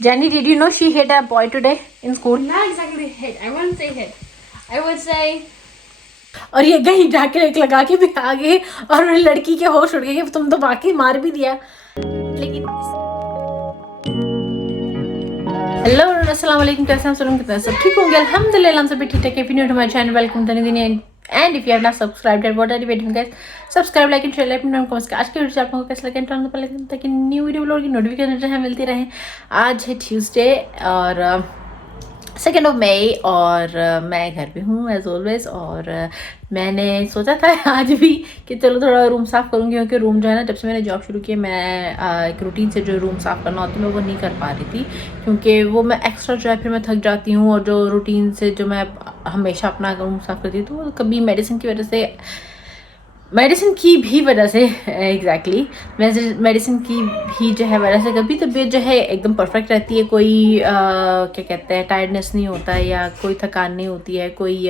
Jenny, did you know she hit a boy today in school? Not exactly hit. I wouldn't say hit. I would say. और ये कहीं जाके एक लगा के भी आ गए और लड़की के होश उड़ गए कि तुम तो बाकी मार भी दिया। लेकिन हेलो अस्सलाम वालेकुम, कैसे हैं सब ठीक होंगे? अल्हम्दुलिल्लाह हम सभी ठीक ठाक। If you new to my channel, welcome to दुनिया and if you have not subscribed what are you waiting guys, subscribe like and share let me know comments. आज के वीडियो आपको कैसा लगा टर्न पर लेकिन ताकि न्यू वीडियो ब्लॉग की नोटिफिकेशन जो है मिलती रहे। आज है ट्यूसडे और 2 मई और मैं घर पे हूँ एज ऑलवेज। और मैंने सोचा था आज भी कि चलो थोड़ा रूम साफ़ करूँगी, क्योंकि रूम जो है ना, जब से मैंने जॉब शुरू की मैं एक रूटीन से जो रूम साफ़ करना होता है मैं वो नहीं कर पा रही थी, क्योंकि वो मैं एक्स्ट्रा जो है फिर मैं थक जाती हूँ। और जो रूटीन से जो मैं हमेशा अपना रूम साफ़ करती हूँ तो कभी मेडिसिन की भी वजह से एग्जैक्टली मेडिसिन की भी जो है वजह से कभी तबीयत जो है एकदम परफेक्ट रहती है। कोई क्या कहते हैं टायर्डनेस नहीं होता है या कोई थकान नहीं होती है, कोई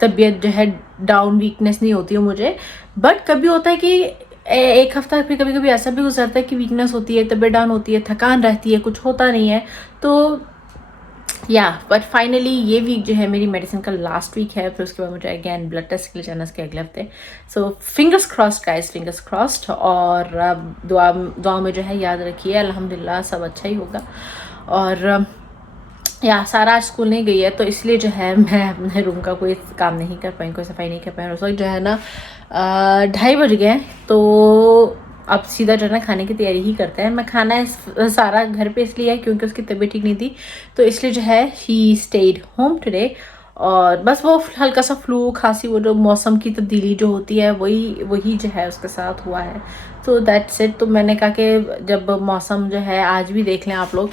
तबीयत जो है डाउन वीकनेस नहीं होती है मुझे। बट कभी होता है कि एक हफ्ता फिर कभी कभी ऐसा भी गुजरता है कि वीकनेस होती है, तबीयत डाउन होती है, थकान रहती है, कुछ होता नहीं है। तो बट फाइनली ये वीक जो है मेरी मेडिसिन का लास्ट वीक है। फिर उसके बाद मुझे अगेन ब्लड टेस्ट के लिए जाना इसके अगले हफ्ते। So fingers crossed guys, fingers crossed. और दुआ में जो है याद रखिए, अल्हम्दुलिल्लाह सब अच्छा ही होगा। और सारा आज स्कूल नहीं गई है तो इसलिए जो है मैं अपने रूम का कोई काम नहीं कर पाई, कोई सफाई नहीं कर पाई। उस वक्त जो है ना 2:30 बज गए, तो अब सीधा जो है ना खाने की तैयारी ही करते हैं। मैं खाना सारा घर पे इसलिए है क्योंकि उसकी तबीयत ठीक नहीं थी, तो इसलिए जो है ही स्टेड होम टुडे। और बस वो हल्का सा फ्लू खांसी, वो जो मौसम की तब्दीली जो होती है वही जो है उसके साथ हुआ है। तो दैट्स इट। तो मैंने कहा कि जब मौसम जो है आज भी देख लें आप लोग,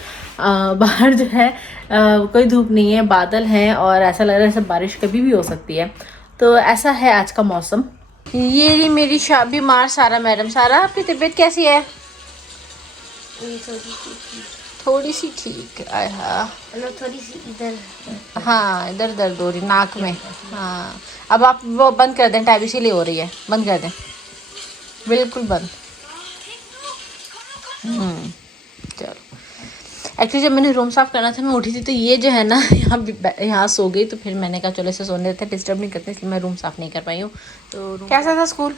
बाहर जो है कोई धूप नहीं है, बादल हैं और ऐसा लग रहा है जैसे बारिश कभी भी हो सकती है। तो ऐसा है आज का मौसम। ये रही मेरी बीमार सारा मैडम। सारा, आपकी तबीयत कैसी है? थोड़ी सी ठीक। थोड़ी सी इधर। हाँ, इधर दर्द हो रही नाक में। हाँ, अब आप वो बंद कर दें, टैब इसीलिए हो रही है, बंद कर दें, बिल्कुल बंद। चलो, एक्चुअली जब मैंने रूम साफ करना था मैं उठी थी तो ये जो है ना यहाँ सो गई, तो फिर मैंने कहा चलो इसे सोने देते, डिस्टर्ब नहीं करते, इसलिए मैं रूम साफ नहीं कर पाई हूँ। तो कैसा था स्कूल?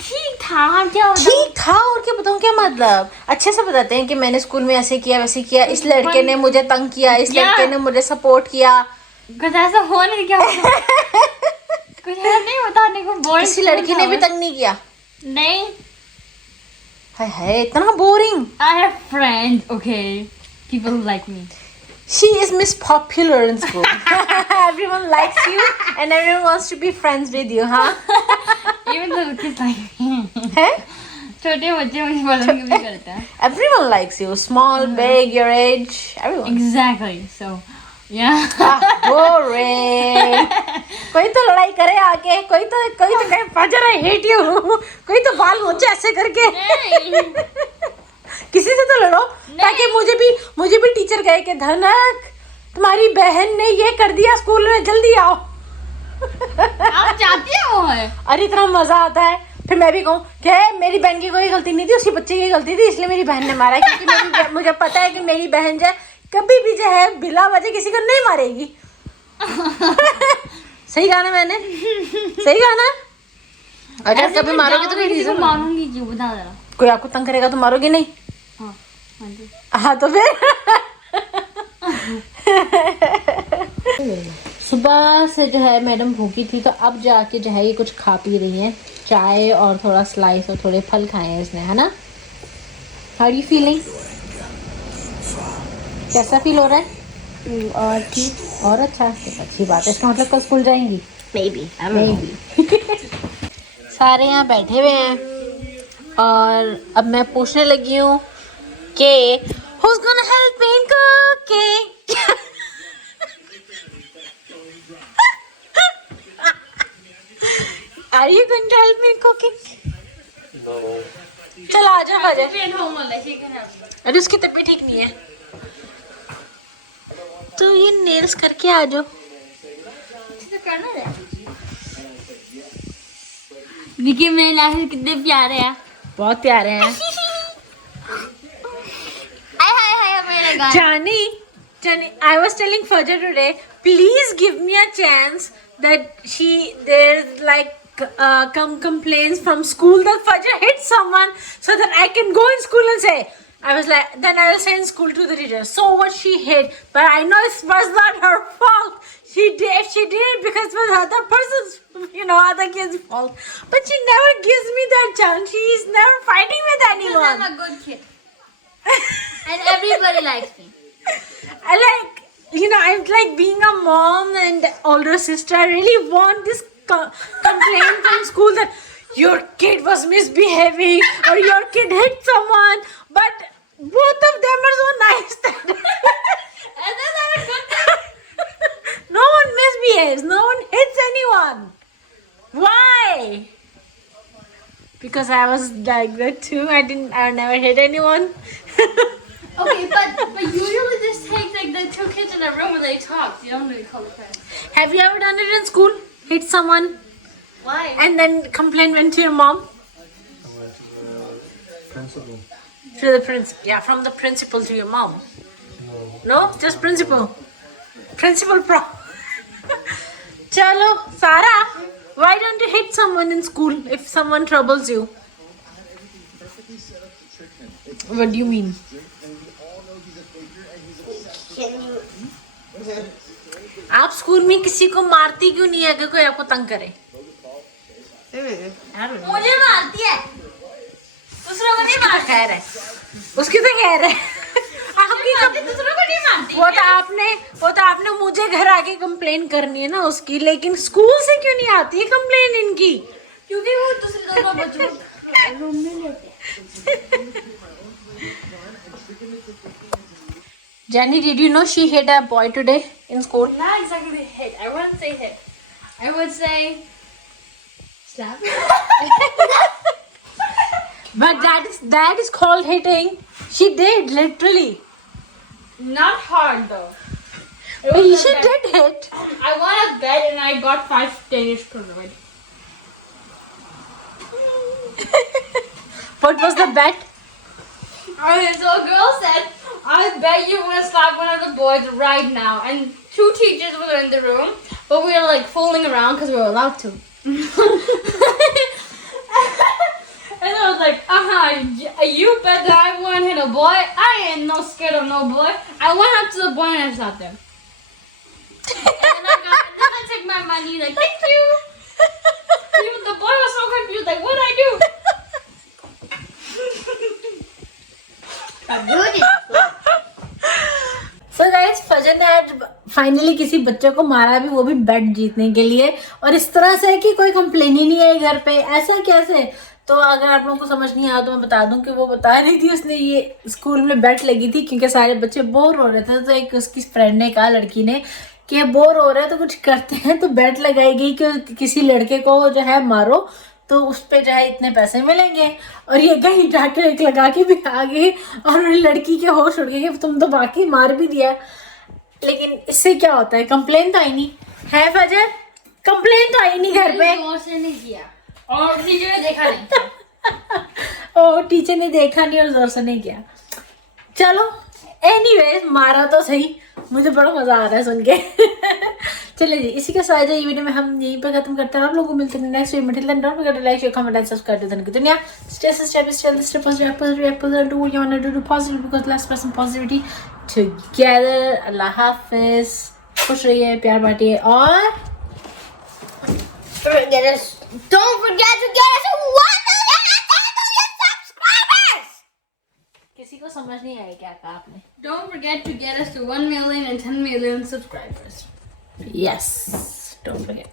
ठीक था। क्या ठीक था और क्या बताऊँ, क्या मतलब अच्छे से बताते हैं कि मैंने स्कूल में ऐसे किया वैसे किया, इस लड़के ने मुझे तंग किया, इस लड़के ने मुझे सपोर्ट किया। कुछ ऐसा हो नहीं, क्या कुछ ऐसा नहीं बताने को बोल। किसी लड़की ने भी तंग नहीं किया? नहीं। है इतना boring. I have friends, okay? People who like me. She is Miss Popular in school. Everyone likes you and everyone wants to be friends with you, huh? Even the kids like me. है? छोटे बच्चे मुझे पसंद भी करते हैं। Everyone likes you, small, big, your age, everyone. Exactly. So, yeah. Boring. कोई तो लड़ाई करे आके, कोई तो कहे फजर I hate you, कोई तो बाल नोचे ऐसे करके। किसी से तो लड़ो ताकि मुझे भी टीचर कहे कि धनक तुम्हारी बहन ने ये कर दिया स्कूल में, जल्दी आओ। आप चाहती हो है? अरे इतना मजा आता है। फिर मैं भी कहूँ कि मेरी बहन की कोई गलती नहीं थी, उसी बच्चे की गलती थी, इसलिए मेरी बहन ने मारा। क्योंकि मुझे पता है कि मेरी बहन जो है कभी भी जो है बिला वजह किसी को नहीं मारेगी। सही कहा ना मैंने? सही कहा ना? अगर कभी मारोगे तो कोई रीजन मारूंगी क्यों, बता जरा। कोई आपको तंग करेगा तो मारोगे नहीं? हाँ तो फिर सुबह से जो है मैडम भूखी थी, तो अब जाके जो है ये कुछ खा पी रही हैं, चाय और थोड़ा स्लाइस और थोड़े फल खाए हैं इसने, है ना? How are you feeling? कैसा फील हो रहा है? और ठीक और अच्छा, अच्छी बात है। इसका मतलब कल स्कूल जाएंगी? Maybe. सारे यहाँ बैठे हुए हैं और अब मैं पूछने लगी हूँ कि who's gonna help me in cooking? Are you going to help me in cooking? No. चल आ जाओ आ जाओ। अरे उसकी तबीयत ठीक नहीं है तो ये नेल्स करके आ जाओ। देखिए मेरे लैशेस कितने प्यारे हैं। बहुत प्यारे हैं। हाय हाय guys. Jani, I was telling Fajar today, please give me a chance that there's like complaints from school that Fajar hit someone, so that I can go in school and say. I was like, then I will say in school to the teacher, so what she hit, but I know it was not her fault. She did it because it was other person's, other kid's fault. But she never gives me that chance. She is never fighting with Because anyone. I'm a good kid. And everybody likes me. I I'm like being a mom and older sister. I really want this complaint from school that your kid was misbehaving or your kid hit someone. But both of them are so nice that And then I'm a good kid. no one misbehaves. No one hits anyone. Why? Because I was like that too. I never hit anyone. Okay, but usually this takes like the two kids in a room where they talk. You don't really call the parents. Have you ever done it in school? Hit someone Why? and then complaint went to your mom? Principal. To the principal. Yeah, from the principal to your mom. No, just principal. Principal pro. Chalo, Sara, why don't you hit someone in school if someone troubles you? What do you mean? आप school में किसी को मारती क्यों नहीं है कि कोई आपको तंग करे? मुझे मारती है। दूसरों को नहीं मारती। खैर है, उसकी तो खैर है। आपकी दूसरों को नहीं मारती। वो तो आपने मुझे घर आके कंप्लेन करनी है ना उसकी, लेकिन स्कूल से क्यों नहीं आती है कंप्लेन इनकी? क्योंकि वो दूसरे दोनों बच्चों रूम में लेते। Jenny, did you know she hit a boy today in school? Not exactly hit. I wouldn't say hit. I would say slap. But that is called hitting. She did literally. Not hard though. She did hit. I won a bet and I got 5 Danish kroner. What was the bet? Okay, so a girl said, I bet you want to slap one of the boys right now. And 2 teachers were in the room, but we were like fooling around because we were allowed to. And I was like, you bet that I want to hit a boy. I ain't no scared of no boy. I went up to the boy and I slapped him. And then I took my money, like, thank you. Even the boy was so confused, like, what did I do? So guys, फजर ने आज finally किसी बच्चे को मारा भी, वो भी बेट जीतने के लिए, और इस तरह से कि कोई कंप्लेन ही नहीं है घर पे। ऐसा कैसे? तो अगर आप लोगों को समझ नहीं आया तो मैं बता दूं कि वो बता रही थी उसने ये स्कूल में बेट लगी थी क्योंकि सारे बच्चे बोर हो रहे थे। तो एक उसकी फ्रेंड ने कहा, लड़की ने, कि बोर हो रहे हैं तो कुछ करते हैं, तो बेट लगाई गई कि किसी लड़के को जो है मारो तो उस पे जो है इतने पैसे मिलेंगे। और ये गई डाटे एक लगा के भी आ गई और लड़की के होश उड़ गए कि तुम तो बाकी मार भी दिया। लेकिन इससे क्या होता है? कंप्लेन तो आई नहीं है फजर, कंप्लेन तो आई नहीं घर पे। जोर से नहीं किया और टीचर ने देखा नहीं। ओ, टीचर ने देखा नहीं और जोर से नहीं किया। चलो एनीवेज, मारा तो सही, मुझे बड़ा मजा आ रहा है सुन के। चलिए जी, इसी के साथ ये वीडियो में हम यहीं पर खत्म करते हैं। आप लोगों को मिलते हैं नेक्स्ट वीडियो में। Till then don't forget to like, share, comment and subscribe to Dhanak Duniya. Stay positive, do what you want to do positive because let's spread some positivity together. अल्लाह हाफिज, खुश रहिए, प्यार बांटिए और Don't forget to get us 1 million subscribers. किसी को समझ नहीं आया क्या कहा आपने? Don't forget to get us to 1 million and 10 million subscribers. Yes, don't forget.